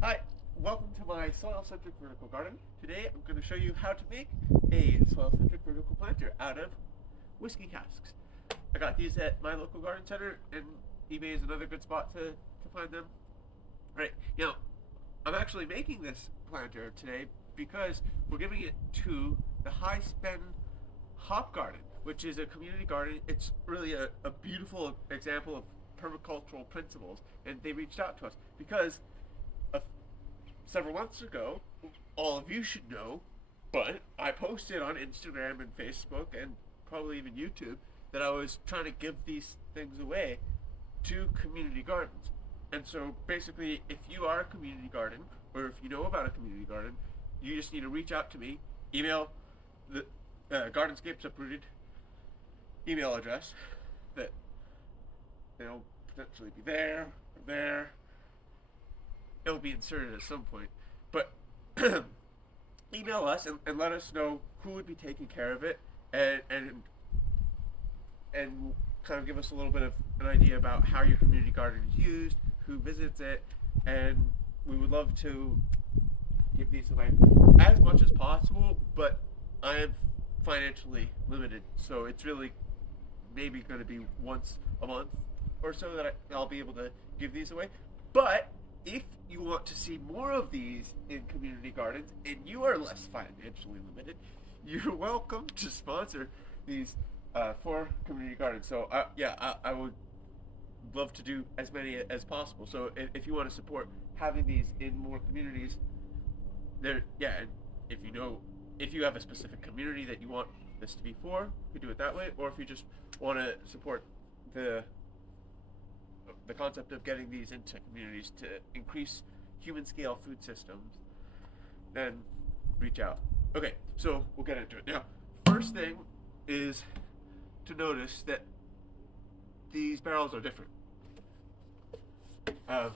Hi, welcome to my soil-centric vertical garden. Today I'm going to show you how to make a soil-centric vertical planter out of whiskey casks. I got these at my local garden center, and eBay is another good spot to find them. Right, now I'm actually making this planter today because we're giving it to the High Spen Hop Garden, which is a community garden. It's really a beautiful example of permacultural principles, and they reached out to us because a several months ago, all of you should know, but I posted on Instagram and Facebook and probably even YouTube that I was trying to give these things away to community gardens. And so basically, if you are a community garden, or if you know about a community garden, you just need to reach out to me, email the Gardenscapes Uprooted email address that they'll potentially be there, or there, it'll be inserted at some point. But email us and let us know who would be taking care of it, and kind of give us a little bit of an idea about how your community garden is used, who visits it, and we would love to give these away as much as possible. But I am financially limited, so it's really maybe going to be once a month or so that I'll be able to give these away. But if you want to see more of these in community gardens and you are less financially limited, you're welcome to sponsor these for community gardens. So I would love to do as many as possible. So if you want to support having these in more communities, there, yeah, and if you have a specific community that you want this to be for, you can do it that way. Or if you just want to support the the concept of getting these into communities to increase human scale food systems, then reach out. Okay, so we'll get into it. Now, first thing is to notice that these barrels are different. Um,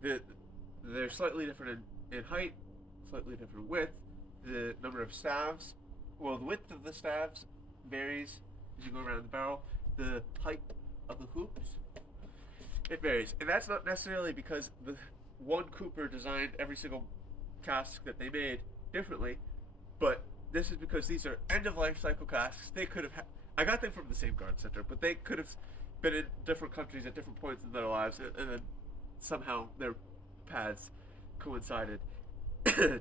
the, they're slightly different in height, slightly different width. The number of staves, well, the width of the staves varies as you go around the barrel. The height of the hoops, it varies, and that's not necessarily because the one Cooper designed every single cask that they made differently, but this is because these are end of life cycle casks. They could have, I got them from the same garden center, but they could have been in different countries at different points in their lives, and then somehow their paths coincided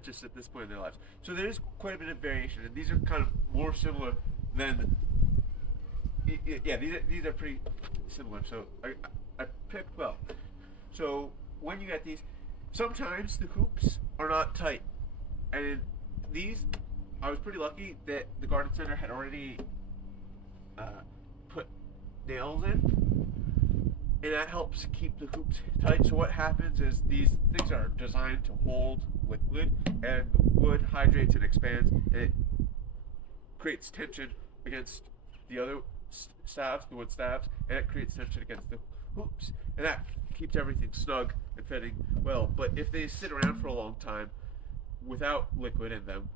just at this point in their lives. So there is quite a bit of variation, and these are kind of more similar than. Yeah, these are pretty similar. So I picked well. So when you get these, sometimes the hoops are not tight, and these, I was pretty lucky that the garden center had already put nails in, and that helps keep the hoops tight. So what happens is these things are designed to hold liquid, and the wood hydrates and expands, and it creates tension against the other staves, the wood staves, and it creates tension against the hoops, and that keeps everything snug and fitting well. But if they sit around for a long time without liquid in them,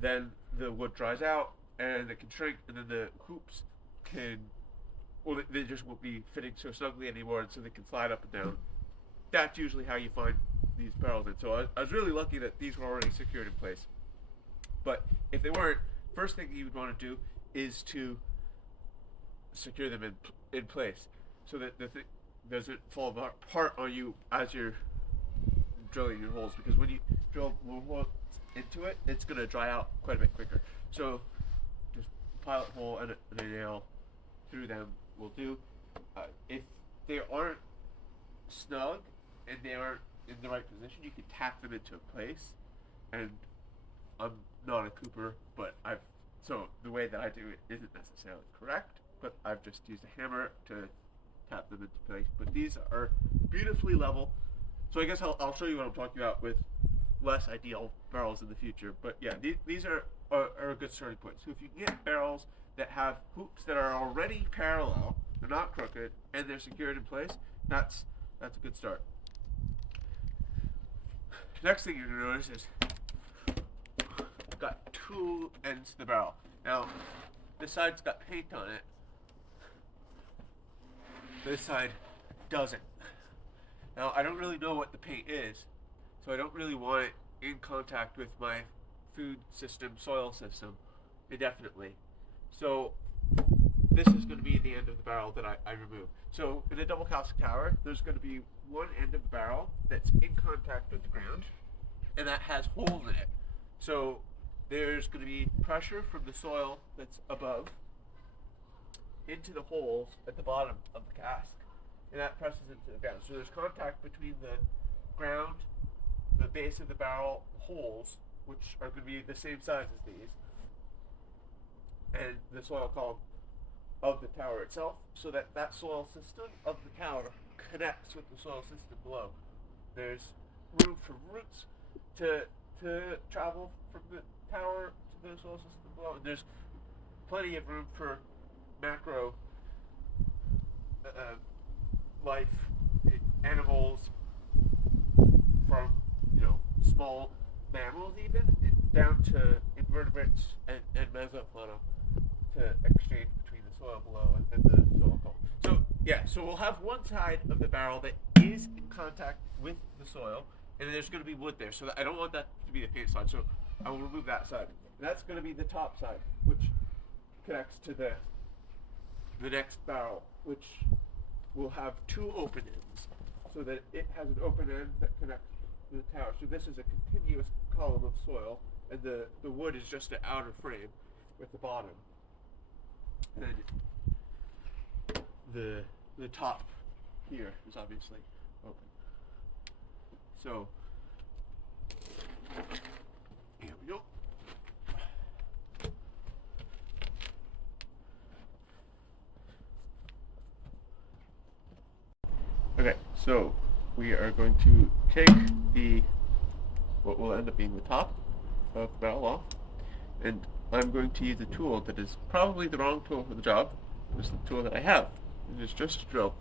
then the wood dries out and it can shrink, and then the hoops can, well, they just won't be fitting so snugly anymore, and so they can slide up and down. That's usually how you find these barrels in. So I was really lucky that these were already secured in place. But if they weren't, first thing you would want to do is to secure them in place so that the thing doesn't fall apart on you as you're drilling your holes, because when you drill more holes into it, it's going to dry out quite a bit quicker. So just a pilot hole and a nail through them will do. If they aren't snug and they aren't in the right position, you can tap them into a place. And I'm not a Cooper, but so the way that I do it isn't necessarily correct, but I've just used a hammer to tap them into place. But these are beautifully level. So I guess I'll show you what I'm talking about with less ideal barrels in the future. But yeah, these are a good starting point. So if you can get barrels that have hoops that are already parallel, they're not crooked, and they're secured in place, that's a good start. Next thing you're gonna notice is I've got two ends to the barrel. Now, this side's got paint on it. This side doesn't. Now, I don't really know what the paint is, So I don't really want it in contact with my food system, soil system, indefinitely. So this is going to be the end of the barrel that I remove. So in a double cask tower, there's going to be one end of the barrel that's in contact with the ground, and that has holes in it. So there's going to be pressure from the soil that's above into the holes at the bottom of the cask, and that presses into the ground. So there's contact between the ground, the base of the barrel, holes, which are going to be the same size as these, and the soil column of the tower itself, so that that soil system of the tower connects with the soil system below. There's room for roots to travel from the tower to the soil system below, and there's plenty of room for macro life, animals, from small mammals even down to invertebrates and mesofauna, to exchange between the soil below and the soil column. So yeah, so we'll have one side of the barrel that is in contact with the soil, and there's going to be wood there. So I don't want that to be the paint side. So I will remove that side. And that's going to be the top side, which connects to the next barrel, which will have two open ends, so that it has an open end that connects to the tower. So this is a continuous column of soil, and the wood is just an outer frame with the bottom. And the top here is obviously open. So here we go. Okay, so we are going to take what will end up being the top of the barrel off, and I'm going to use a tool that is probably the wrong tool for the job. It's the tool that I have. It is just a drill.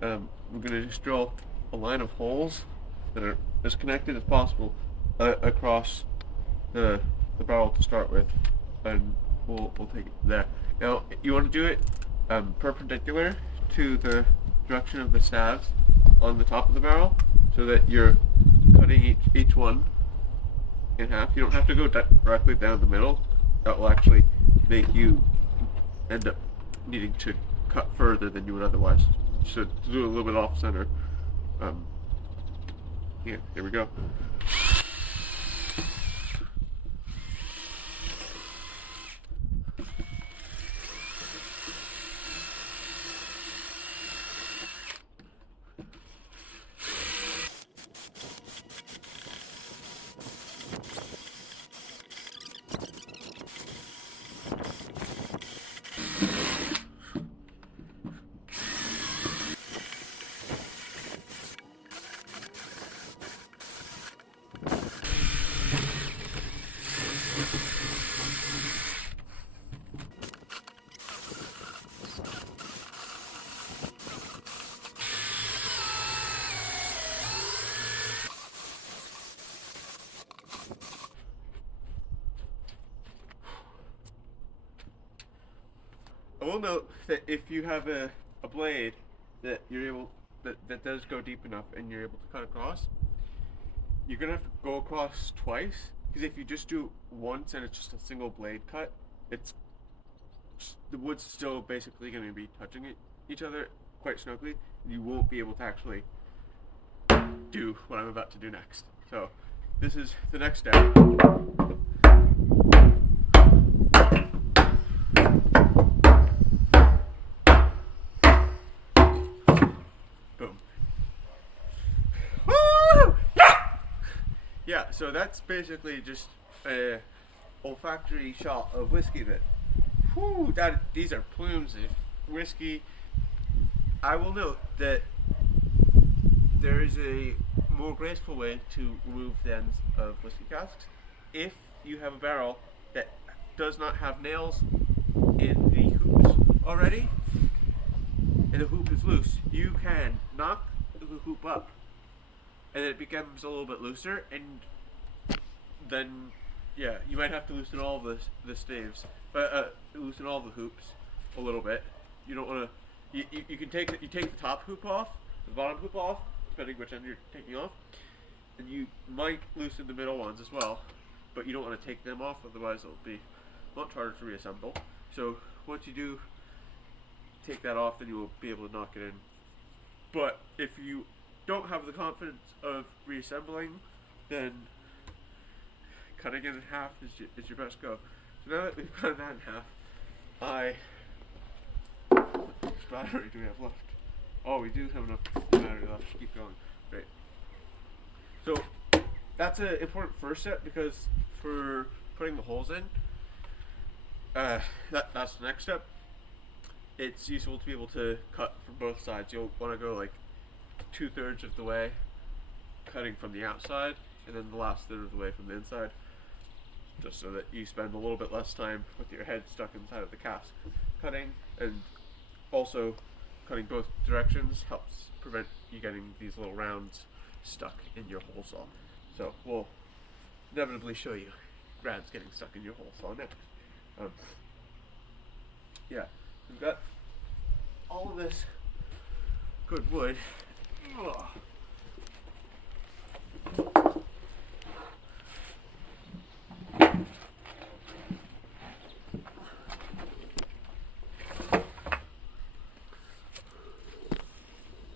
We're going to just drill a line of holes that are as connected as possible across the barrel to start with, and we'll take it from there. Now, you want to do it perpendicular to the direction of the stabs on the top of the barrel, so that you're cutting each one in half. You don't have to go directly down the middle. That will actually make you end up needing to cut further than you would otherwise. So to do a little bit off center. Here we go. I will note that if you have a blade that you're able that does go deep enough and you're able to cut across, you're gonna have to go across twice, because if you just do once and it's just a single blade cut, the wood's still basically going to be touching each other quite snugly, and you won't be able to actually do what I'm about to do next. So this is the next step. Boom. Woo! Yeah, so that's basically just a olfactory shot of whiskey that, whew, these are plumes of whiskey. I will note that there is a more graceful way to remove the ends of whiskey casks. If you have a barrel that does not have nails in the hoops already, and the hoop is loose, you can knock the hoop up, and it becomes a little bit looser, and then, yeah, you might have to loosen all the staves, but loosen all the hoops a little bit. You don't want to. You can take the top hoop off, the bottom hoop off, depending which end you're taking off, and you might loosen the middle ones as well, but you don't want to take them off, otherwise it'll be much harder to reassemble. So once you do take that off, then you will be able to knock it in. But if you don't have the confidence of reassembling, then cutting it in half is your best go. So now that we've cut that in half, how much battery do we have left? Oh, we do have enough battery left to keep going. Great. So that's an important first step, because for putting the holes in, that's the next step. It's useful to be able to cut from both sides. You'll want to go like 2/3 of the way cutting from the outside, and then the last third of the way from the inside, just so that you spend a little bit less time with your head stuck inside of the cask cutting. And also cutting both directions helps prevent you getting these little rounds stuck in your hole saw. So we'll inevitably show you rounds getting stuck in your hole saw next. Yeah, we've got all of this good wood. Ugh.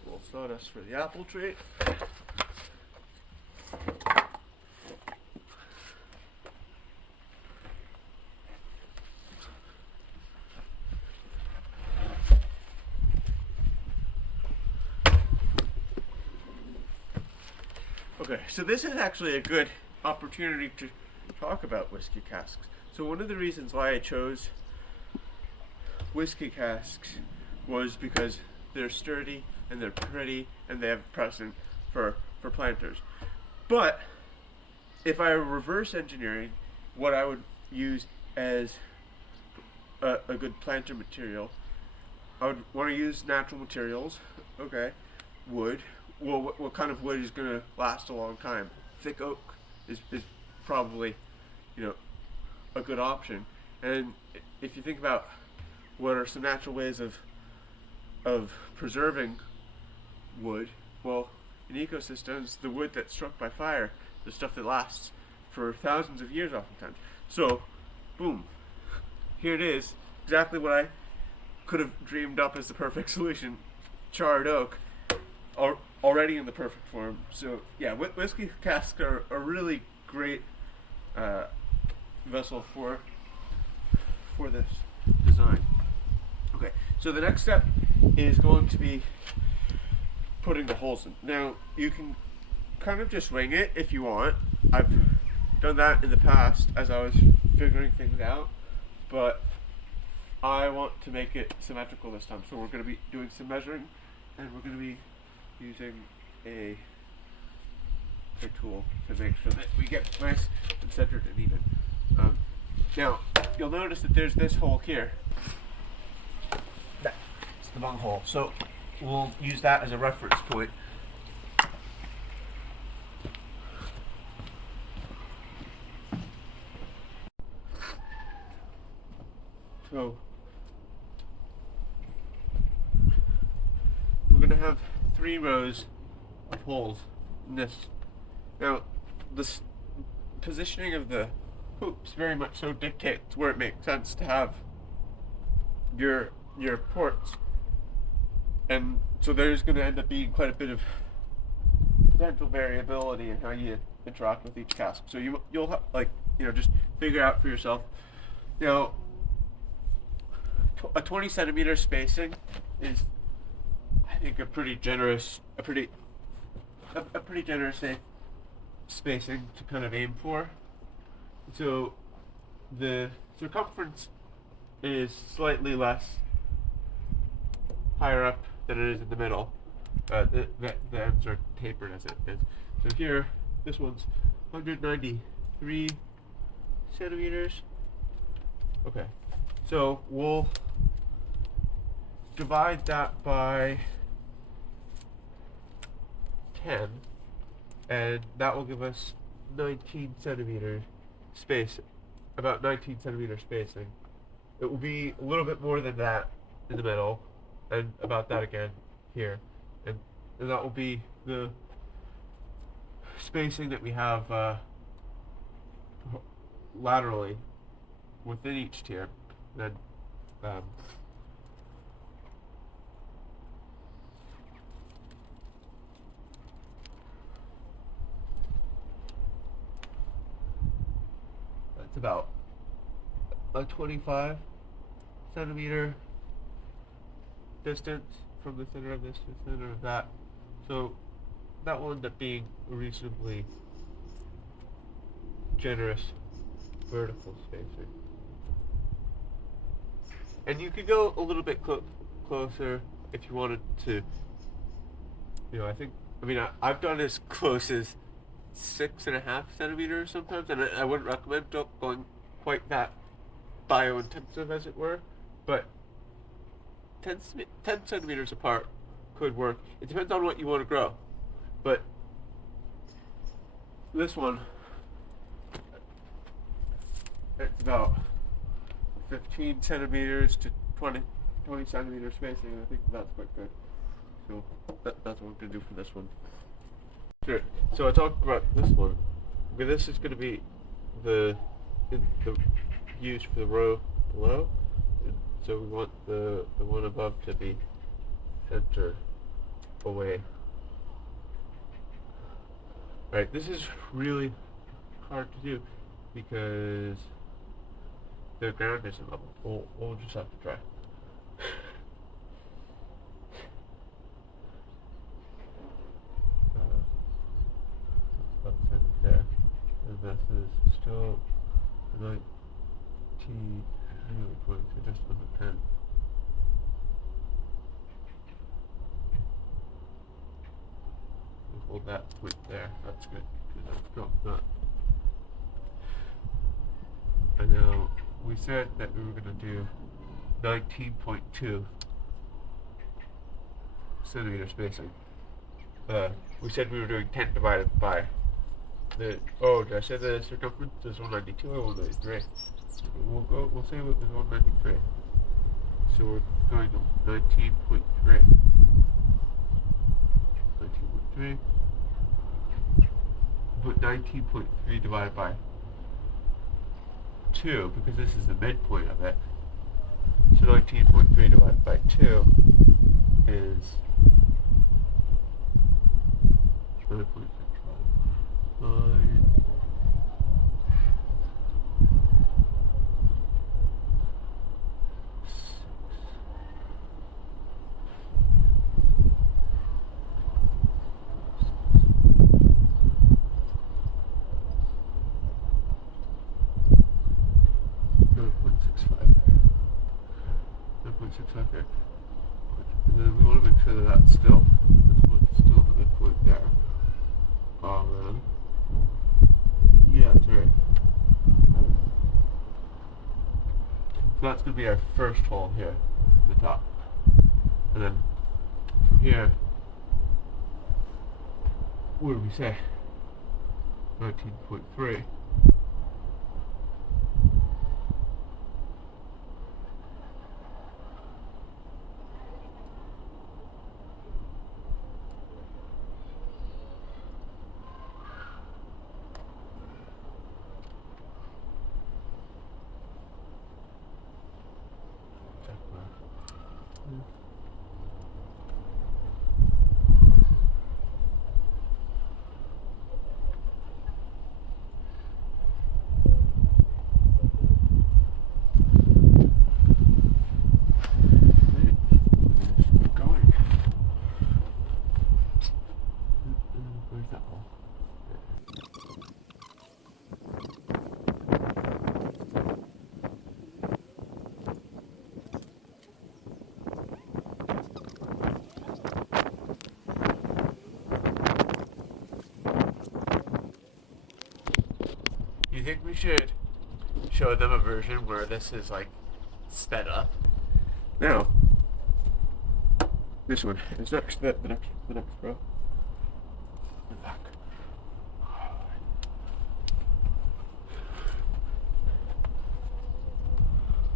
Little sawdust for the apple tree. Okay, so this is actually a good opportunity to talk about whiskey casks. So one of the reasons why I chose whiskey casks was because they're sturdy and they're pretty and they have precedent for planters. But if I were reverse engineering what I would use as a good planter material, I would want to use natural materials. Okay, wood. Well, what kind of wood is going to last a long time? Thick oak is probably, a good option. And if you think about what are some natural ways of preserving wood, well, in ecosystems, the wood that's struck by fire, the stuff that lasts for thousands of years oftentimes. So, boom, here it is, exactly what I could have dreamed up as the perfect solution: charred oak. Already in the perfect form. So yeah, whiskey casks are a really great vessel for this design. Okay, so the next step is going to be putting the holes in. Now you can kind of just wing it if you want. I've done that in the past as I was figuring things out, but I want to make it symmetrical this time. So we're going to be doing some measuring, and we're going to be using a tool to make sure that we get nice and centered and even. Now, you'll notice that there's this hole here. That's the bung hole. So we'll use that as a reference point. So we're going to have 3 rows of holes in this. Now, this positioning of the hoops very much so dictates where it makes sense to have your ports, and so there's going to end up being quite a bit of potential variability in how you interact with each cask. So you'll have, just figure out for yourself. Now, a 20 centimeter spacing is, I think, a pretty generous safe spacing to kind of aim for. So the circumference is slightly less higher up than it is in the middle. The ends are tapered as it is. So here, this one's 193 centimeters. Okay, so we'll divide that by 10, and that will give us 19 centimeter space, about 19 centimeter spacing. It will be a little bit more than that in the middle, and about that again here, and that will be the spacing that we have laterally within each tier, then um, that's about a 25 centimeter distance from the center of this to the center of that. So that will end up being a reasonably generous vertical spacing. And you could go a little bit closer if you wanted to. You know, I've done as close as 6.5 centimeters sometimes, and I wouldn't recommend going quite that bio-intensive, as it were, but 10 centimeters apart could work. It depends on what you want to grow. But this one, it's about 15 centimeters to 20 centimeter spacing, and I think that's quite good. So that's what we're going to do for this one. Sure. So I talked about this one. Okay, this is going to be the used for the row below. And so we want the one above to be center away. Right, this is really hard to do because the ground isn't level. We'll just have to try. There. And this is still 19 points, so just under 10. We'll hold that point there. That's good. Drop that. And now we said that we were going to do 19.2 centimeter spacing. We said we were doing 10 divided by did I say the circumference is 192 or 193? We'll say it was 193. So we're going to 19.3. 19.3. Put 19.3 divided by 2, because this is the midpoint of it. So 19.3 divided by 2 is 9.65. 9. Okay. And then we want to make sure that that's still, this one's still the midpoint there. Yeah, that's right. So that's going to be our first hole here, at the top. And then from here, what did we say? 19.3. You think we should show them a version where this is like sped up? Now, this one is next. The next row. And back.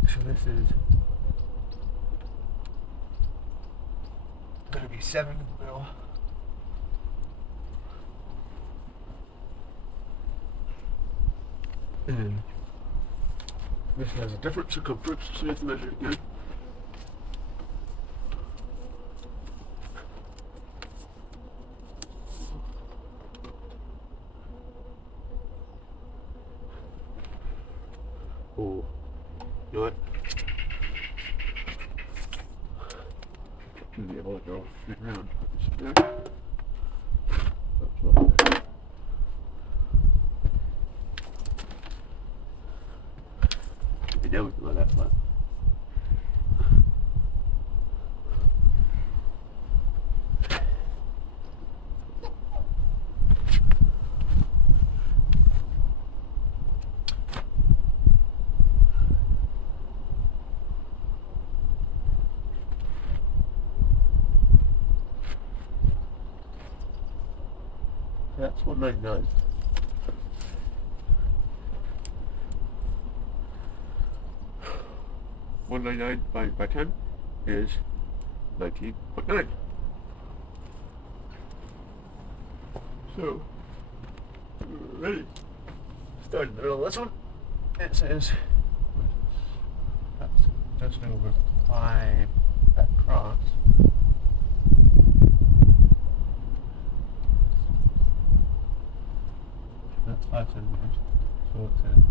So this is going to be 7 in the middle. And this has a different circumference, so you have to measure it again. Oh, you know what? Be able to go straight around. There. That's right there. And now we can let that flat. That's 199. $199 by 10 is 19.9. So we're ready. Start in the middle of this one. It says that's just over 5 across. That's 5 centimeters. So it says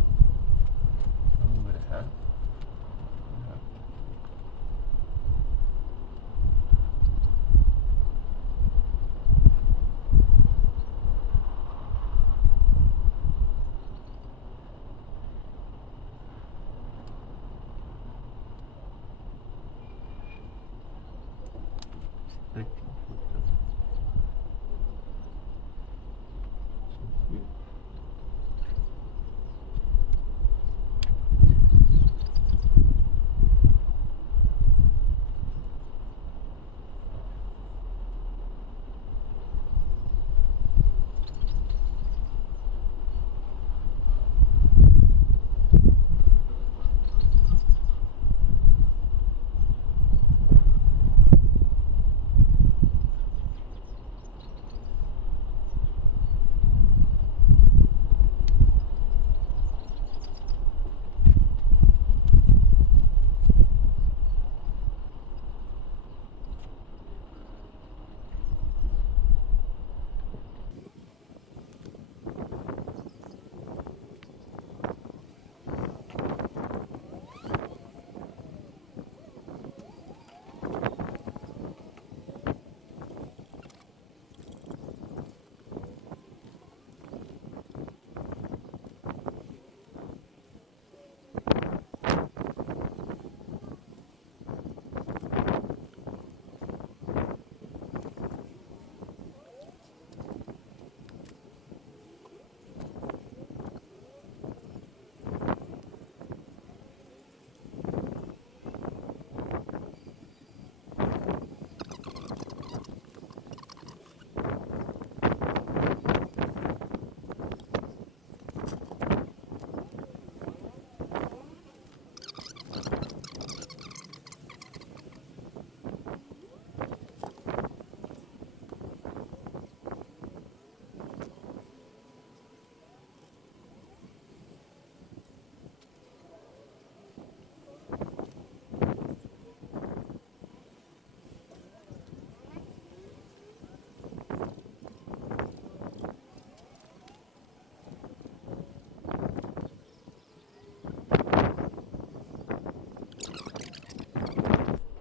a little bit of half.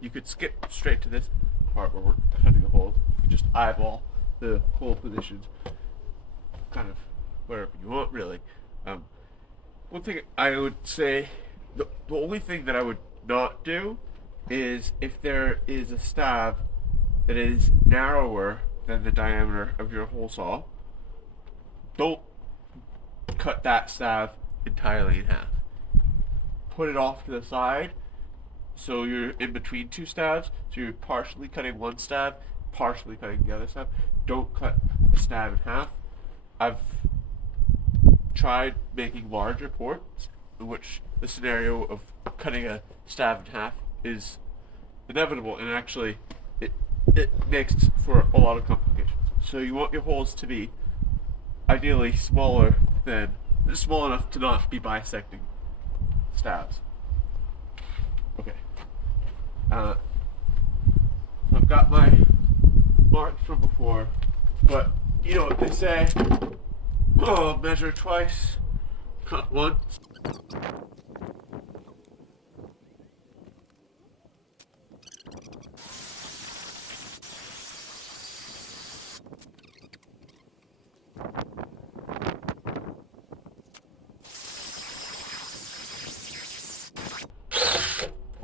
You could skip straight to this part where we're cutting the holes. You just eyeball the hole positions kind of wherever you want, really. One thing I would say, the only thing that I would not do is if there is a stab that is narrower than the diameter of your hole saw, don't cut that stab entirely in half. Put it off to the side so you're in between two stabs, so you're partially cutting one stab, partially cutting the other stab. Don't cut a stab in half. I've tried making larger ports in which the scenario of cutting a stab in half is inevitable, and actually it makes for a lot of complications. So you want your holes to be ideally smaller than small enough to not be bisecting stabs. Okay. So I've got my marks from before, but you know what they say, oh, measure twice, cut once.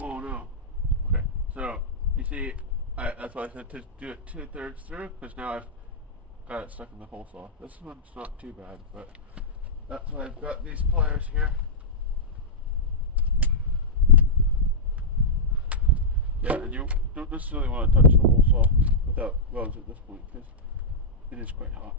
Oh no. Okay, so you see, that's why I said to do it 2/3 through, because now I've got it stuck in the hole saw. This one's not too bad, but that's why I've got these pliers here. Yeah, and you don't necessarily want to touch the hole saw without gloves at this point, because it is quite hot.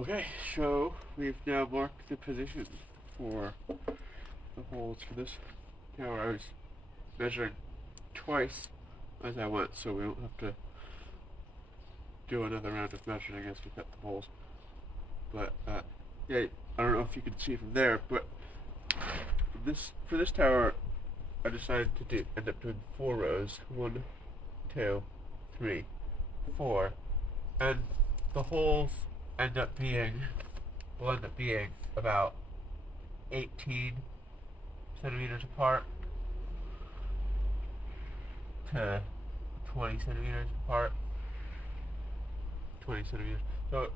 Okay, so we've now marked the position for the holes for this tower. I was measuring twice as I went, so we don't have to do another round of measuring as we cut the holes. But yeah, I don't know if you can see from there, but for this tower, I decided to end up doing 4 rows. 1, 2, 3, 4, and the holes will end up being about 18 centimeters apart to 20 centimeters apart. 20 centimeters. So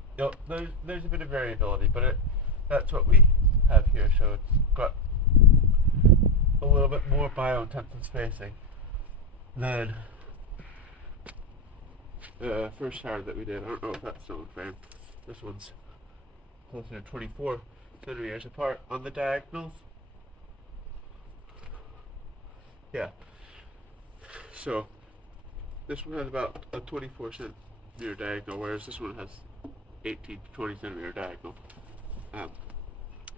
there's a bit of variability, but that's what we have here. So it's got a little bit more bio-intensive spacing than the first tower that we did. I don't know if that's still in frame. This one's closer to 24 centimeters apart on the diagonals. Yeah. So this one has about a 24 centimeter diagonal, whereas this one has 18 to 20 centimeter diagonal.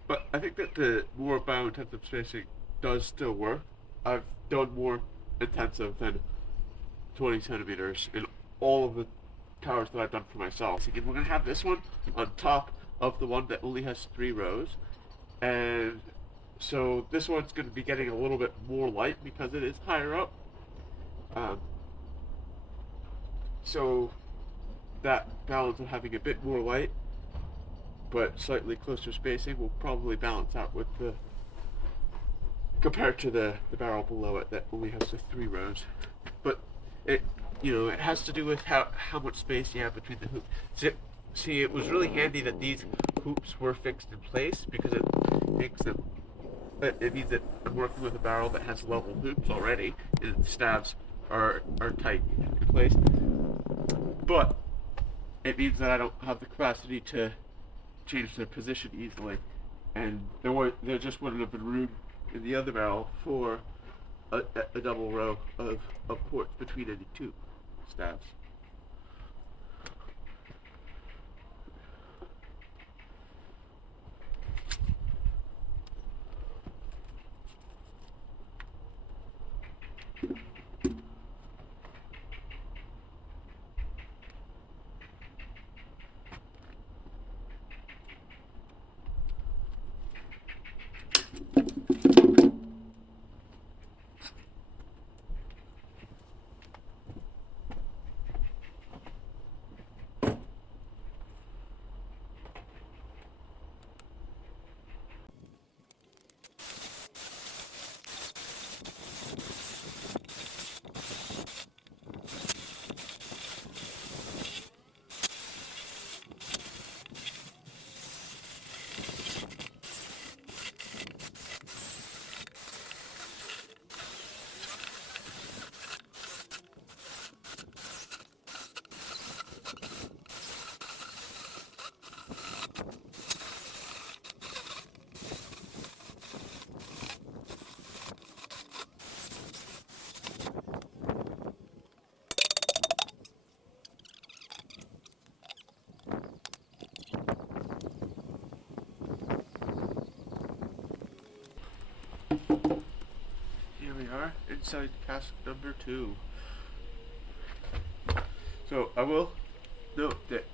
But I think that the more bio-intensive spacing does still work. I've done more intensive than 20 centimeters in all of the towers that I've done for myself. Again, we're going to have this one on top of the one that only has 3 rows. And so this one's going to be getting a little bit more light because it is higher up. So that balance of having a bit more light but slightly closer spacing will probably balance out with the compared to the barrel below it that only has the 3 rows. But it has to do with how much space you have between the hoops. See, it was really handy that these hoops were fixed in place because it means that I'm working with a barrel that has level hoops already, and the stabs are tight in place. But it means that I don't have the capacity to change their position easily, and there just wouldn't have been room in the other barrel for a double row of ports between any 2 stabs. Here we are inside cask number 2. So I will note that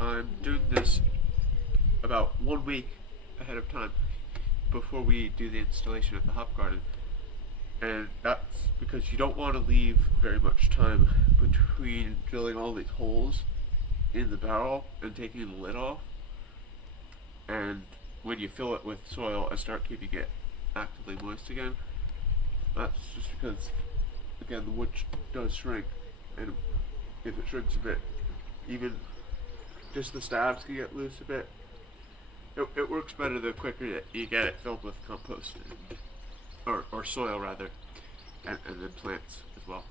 I'm doing this about 1 week ahead of time before we do the installation at the hop garden, and that's because you don't want to leave very much time between drilling all these holes in the barrel and taking the lid off, and when you fill it with soil and start keeping it actively moist again. That's just because, again, the wood does shrink, and if it shrinks a bit, even just the stabs can get loose a bit. It works better the quicker that you get it filled with compost, or soil rather, and then plants as well.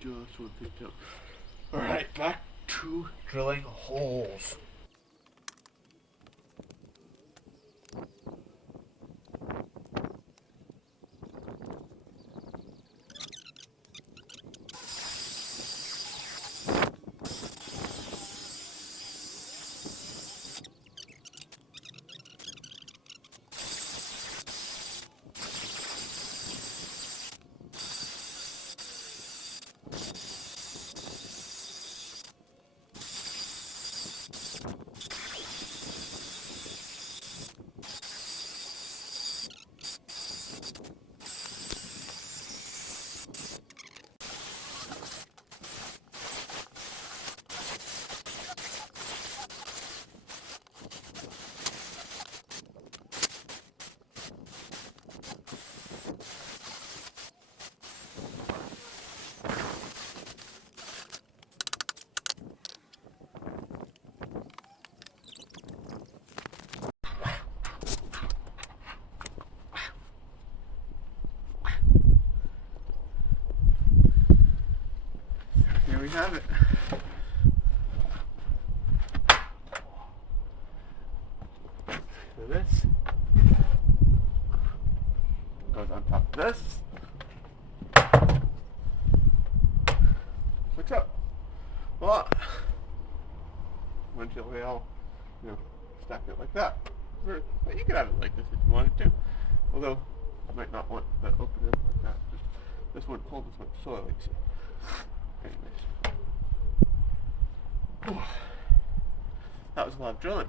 Just one thing too. Alright, back to drilling holes. we have it. So this goes on top of this. What's up? Well, until we all, stack it like that. But you could have it like this if you wanted to. Although, you might not want that open end like that. Just this wouldn't hold as much soil, you see. Anyways. That was a lot of drilling.